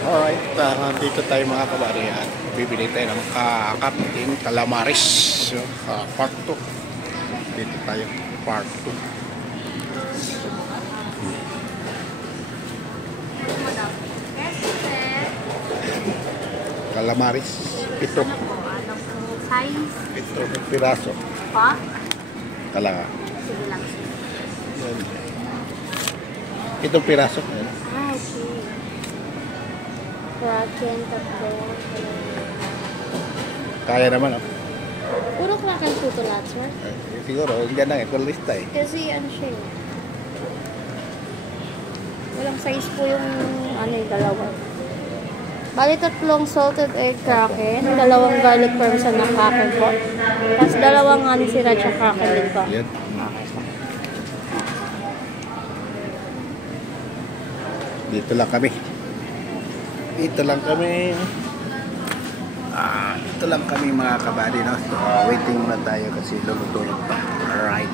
Alright, dito tayo mga kabari at bibili tayo ng kakapiting calamaris. So, part 2. Dito tayo, part 2. Calamaris. Ito. Anong size? Ito, piraso. Pa? Talaga. Sige lang. Yan. Itong piraso. Yan. Ah, okay. Kraken, tatlo. Kaya naman, oh. Puro kraken po ito lahat, sir? Siguro, hindi na ito lista eh. Kasi ano siya eh. Walang size po yung ano yung dalawa. Bali tatlong salted egg kraken, dalawang garlic parmesan na kraken po. Tapos dalawang honey sriracha kraken din po. Yan. Dito lang kami. Dito lang kami. Dito lang kami mga kabady, no? So, waiting muna tayo kasi lulutuin pa. Alright.